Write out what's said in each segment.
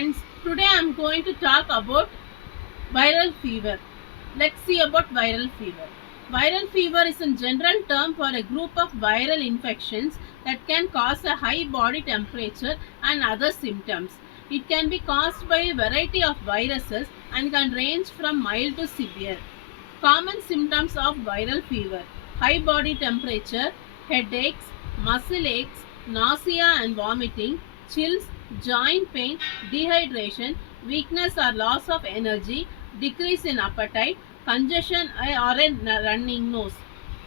friends, today I am going to talk about viral fever. Let's see about viral fever. Viral fever is a general term for a group of viral infections that can cause a high body temperature and other symptoms. It can be caused by a variety of viruses and can range from mild to severe. Common symptoms of viral fever: high body temperature, headaches, muscle aches, nausea and vomiting, chills, joint pain, dehydration, weakness or loss of energy, decrease in appetite, congestion or a running nose.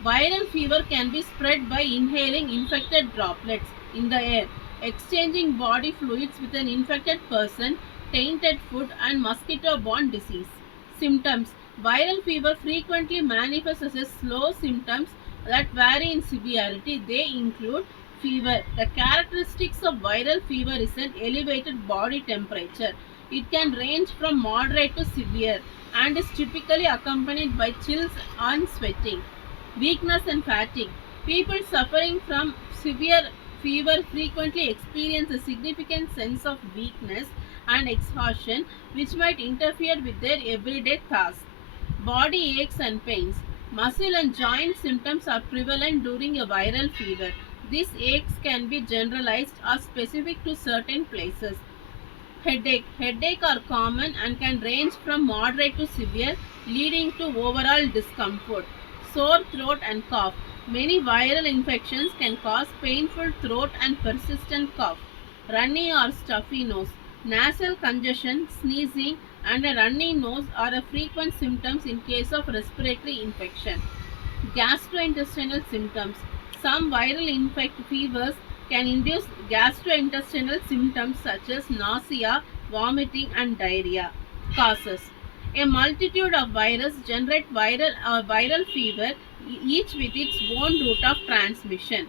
Viral fever can be spread by inhaling infected droplets in the air, exchanging body fluids with an infected person, tainted food, and mosquito borne disease. Symptoms: viral fever frequently manifests as slow symptoms that vary in severity. They include fever. The characteristics of viral fever is an elevated body temperature. It can range from moderate to severe and is typically accompanied by chills and sweating. Weakness and fatigue. People suffering from severe fever frequently experience a significant sense of weakness and exhaustion, which might interfere with their everyday tasks. Body aches and pains. Muscle and joint symptoms are prevalent during a viral fever. These aches can be generalized or specific to certain places. Headache. Headache are common and can range from moderate to severe, leading to overall discomfort. Sore throat and cough. Many viral infections can cause painful throat and persistent cough. Runny or stuffy nose. Nasal congestion, sneezing, and a runny nose are a frequent symptoms in case of respiratory infection. Gastrointestinal symptoms. Some viral fevers can induce gastrointestinal symptoms such as nausea, vomiting, and diarrhea. Causes: a multitude of viruses generate viral fever, each with its own route of transmission.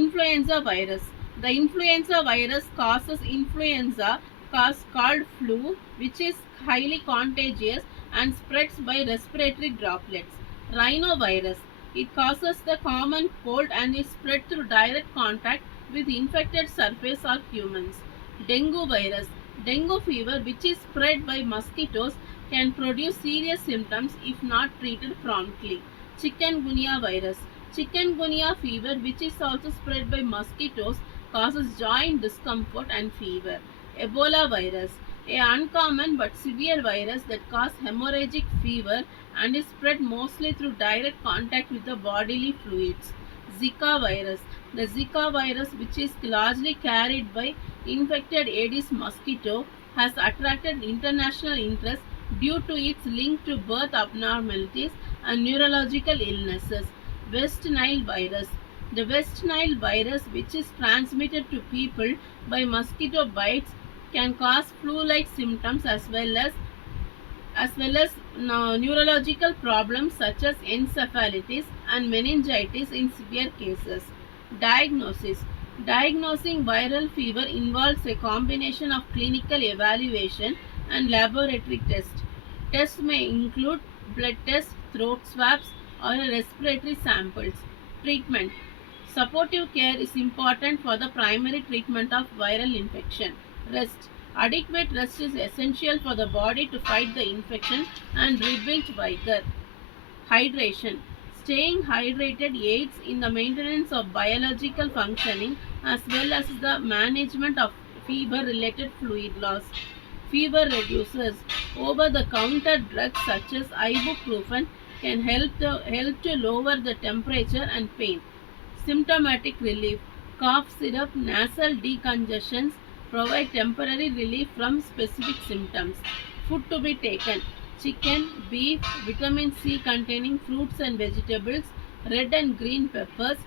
Influenza virus. The influenza virus causes influenza called flu, which is highly contagious and spreads by respiratory droplets. Rhinovirus. It causes the common cold and is spread through direct contact with infected surface or humans. Dengue virus. Dengue fever, which is spread by mosquitoes, can produce serious symptoms if not treated promptly. Chikungunya virus. Chikungunya fever, which is also spread by mosquitoes, causes joint discomfort and fever. Ebola virus, a uncommon but severe virus that causes hemorrhagic fever and is spread mostly through direct contact with the bodily fluids. Zika virus. The Zika virus, which is largely carried by infected Aedes mosquito, has attracted international interest due to its link to birth abnormalities and neurological illnesses. West Nile virus. The West Nile virus, which is transmitted to people by mosquito bites, can cause flu-like symptoms as well as neurological problems such as encephalitis and meningitis in severe cases. Diagnosis. Diagnosing viral fever involves a combination of clinical evaluation and laboratory tests. Tests may include blood tests, throat swabs, or respiratory samples. Treatment. Supportive care is important for the primary treatment of viral infection. Rest. Adequate rest is essential for the body to fight the infection and rebuild vigor. Hydration. Staying hydrated aids in the maintenance of biological functioning as well as the management of fever related fluid loss. Fever reducers. Over the counter drugs such as ibuprofen can help to lower the temperature and pain. Symptomatic relief. Cough syrup, nasal decongestions provide temporary relief from specific symptoms. Food to be taken: chicken, beef, vitamin C containing fruits and vegetables, red and green peppers,